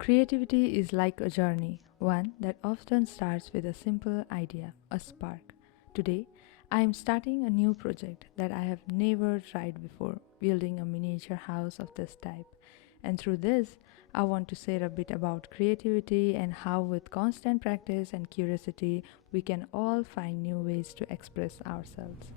Creativity is like a journey, one that often starts with a simple idea, a spark. Today, I am starting a new project that I have never tried before, building a miniature house of this type. And through this, I want to share a bit about creativity and how, with constant practice and curiosity, we can all find new ways to express ourselves.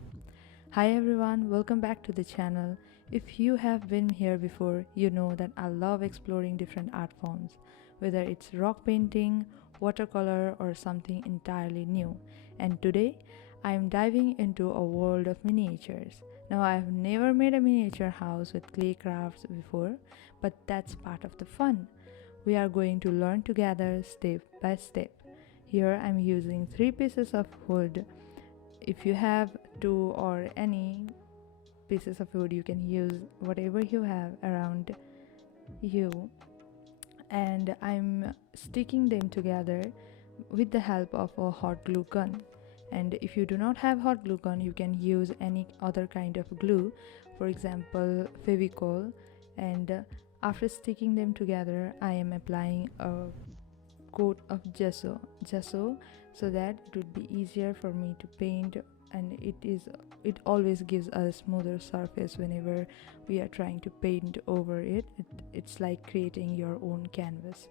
Hi everyone, welcome back to the channel. If you have been here before, you know that I love exploring different art forms, whether it's rock painting, watercolor, or something entirely new. And today, I am diving into a world of miniatures. Now, I have never made a miniature house with clay crafts before, but that's part of the fun. We are going to learn together step by step. Here, I'm using 3 pieces of wood. If you have two or any pieces of wood, you can use whatever you have around you, and I'm sticking them together with the help of a hot glue gun. And if you do not have hot glue gun, you can use any other kind of glue, for example fevicol. And after sticking them together, I am applying a coat of gesso so that it would be easier for me to paint, and it always gives a smoother surface whenever we are trying to paint over it's like creating your own canvas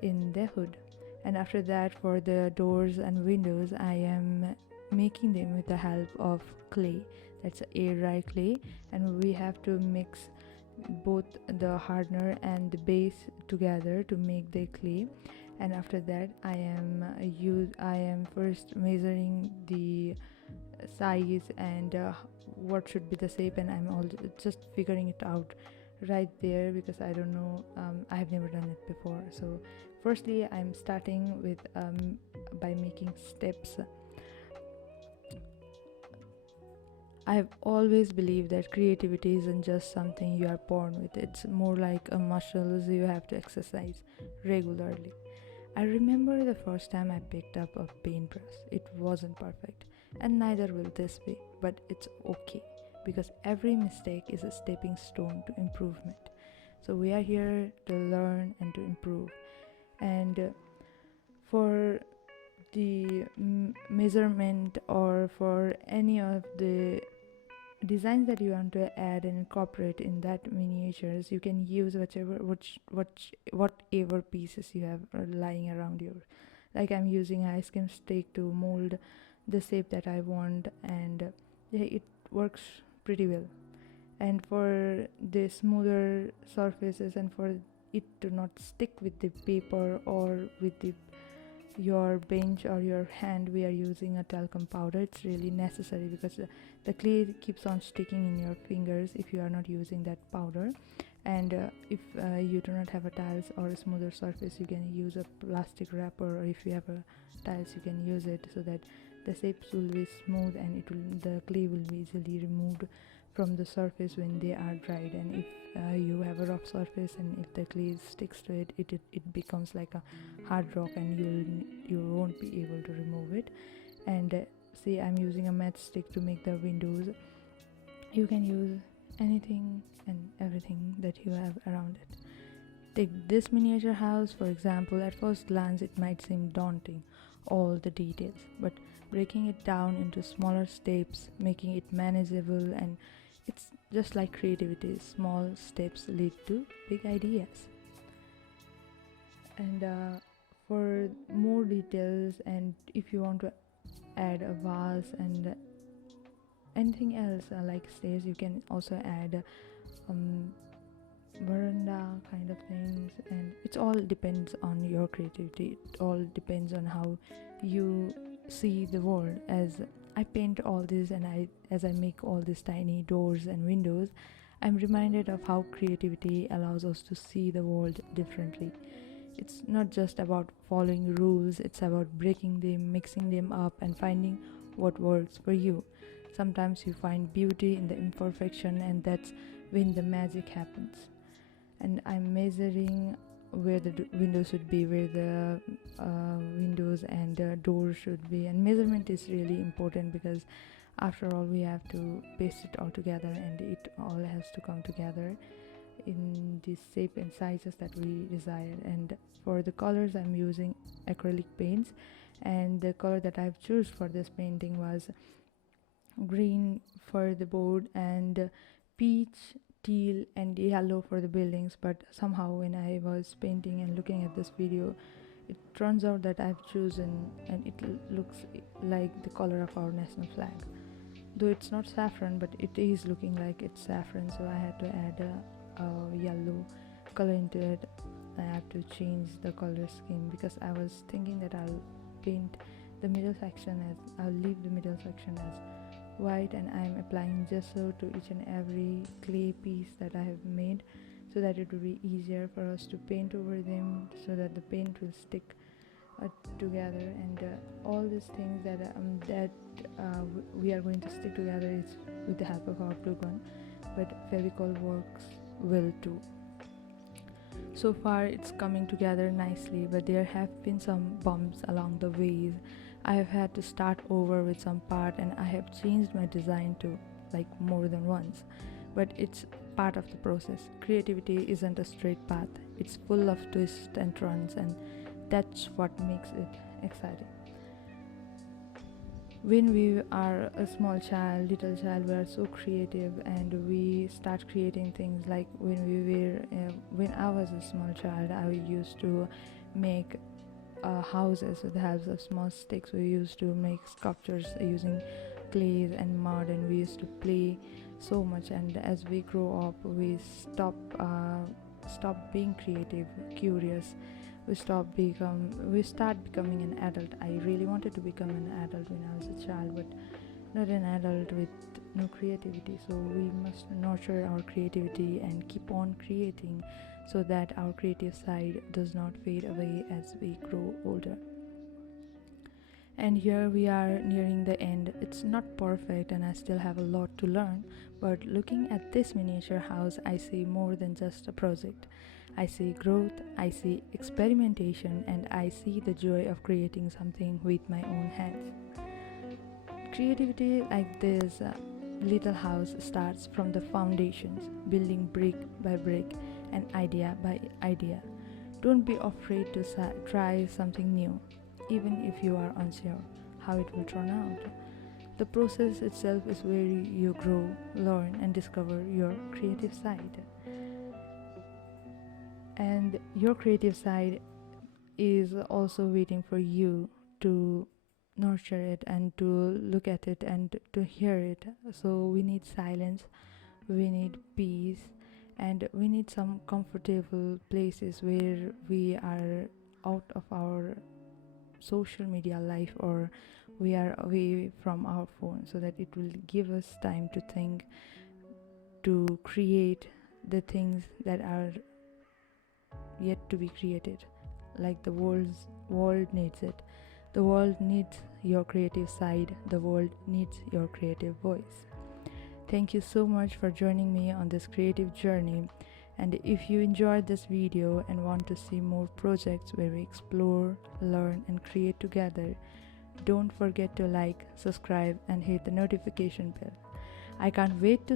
in the hood. And after that, for the doors and windows, I am making them with the help of clay. That's air dry clay, and we have to mix both the hardener and the base together to make the clay. And after that, I am first measuring the size and what should be the shape, and I'm all just figuring it out right there because I don't know, I have never done it before. So firstly, I'm starting with by making steps. I've always believed that creativity isn't just something you are born with, it's more like a muscles you have to exercise regularly. I remember the first time I picked up a paintbrush. It wasn't perfect, and neither will this be, but it's okay because every mistake is a stepping stone to improvement. So we are here to learn and to improve. And for the measurement or for any of the designs that you want to add and incorporate in that miniatures, you can use whatever pieces you have lying around you. Like I'm using an ice cream stick to mold the shape that I want, and yeah, it works pretty well. And for the smoother surfaces and for it to not stick with the paper or with your bench or your hand, we are using a talcum powder. It's really necessary because the clay keeps on sticking in your fingers if you are not using that powder. And if you do not have a tiles or a smoother surface, you can use a plastic wrapper, or if you have a tiles, you can use it so that the shapes will be smooth and the clay will be easily removed from the surface when they are dried. And if you have a rough surface and if the clay sticks to it becomes like a hard rock, and you won't be able to remove it. And see, I'm using a matchstick to make the windows. You can use anything and everything that you have around it. Take this miniature house for example. At first glance it might seem daunting, all the details, but breaking it down into smaller steps, making it manageable, and it's just like creativity. Small steps lead to big ideas. And for more details, and if you want to add a vase and anything else like stairs, you can also add um, veranda kind of things. And it all depends on your creativity. It all depends on how you see the world. As I paint all this and as I make all these tiny doors and windows, I'm reminded of how creativity allows us to see the world differently. It's not just about following rules, it's about breaking them, mixing them up, and finding what works for you. Sometimes you find beauty in the imperfection, and that's when the magic happens. And I'm measuring where the windows should be, where the windows and doors should be. And measurement is really important because after all we have to paste it all together and it all has to come together in the shape and sizes that we desire. And for the colors, I'm using acrylic paints, and the color that I've choose for this painting was green for the board and peach, teal and yellow for the buildings. But somehow when I was painting and looking at this video, it turns out that I've chosen, and it looks like the color of our national flag, though it's not saffron, but it is looking like it's saffron. So I had to add a yellow color into it. I have to change the color scheme because I was thinking that I'll paint the middle section as I'll leave the middle section as white, and I'm applying gesso to each and every clay piece that I have made, so that it will be easier for us to paint over them, so that the paint will stick together. And all these things that we are going to stick together is with the help of our glue gun, but Fevicol works well too. So far it's coming together nicely, but there have been some bumps along the ways. I have had to start over with some part, and I have changed my design to like more than once, but it's part of the process. Creativity isn't a straight path, it's full of twists and turns, and that's what makes it exciting. When we are a little child, we are so creative, and we start creating things. Like when I was a small child, I used to make houses with the help of small sticks. We used to make sculptures using clays and mud, and we used to play so much. And as we grow up, we stop being creative, curious. We start becoming an adult. I really wanted to become an adult when I was a child, but not an adult with no creativity. So we must nurture our creativity and keep on creating, so that our creative side does not fade away as we grow older. And here we are nearing the end. It's not perfect, and I still have a lot to learn, but looking at this miniature house, I see more than just a project. I see growth, I see experimentation, and I see the joy of creating something with my own hands. Creativity like this little house starts from the foundations, building brick by brick and idea by idea. Don't be afraid to try something new, even if you are unsure how it will turn out. The process itself is where you grow, learn, and discover your creative side. And your creative side is also waiting for you to nurture it and to look at it and to hear it. So we need silence, we need peace, and we need some comfortable places where we are out of our social media life, or we are away from our phone, so that it will give us time to think, to create the things that are yet to be created. Like the world needs it. The world needs your creative side. The world needs your creative voice. Thank you so much for joining me on this creative journey. And if you enjoyed this video and want to see more projects where we explore, learn, and create together, don't forget to like, subscribe, and hit the notification bell. I can't wait to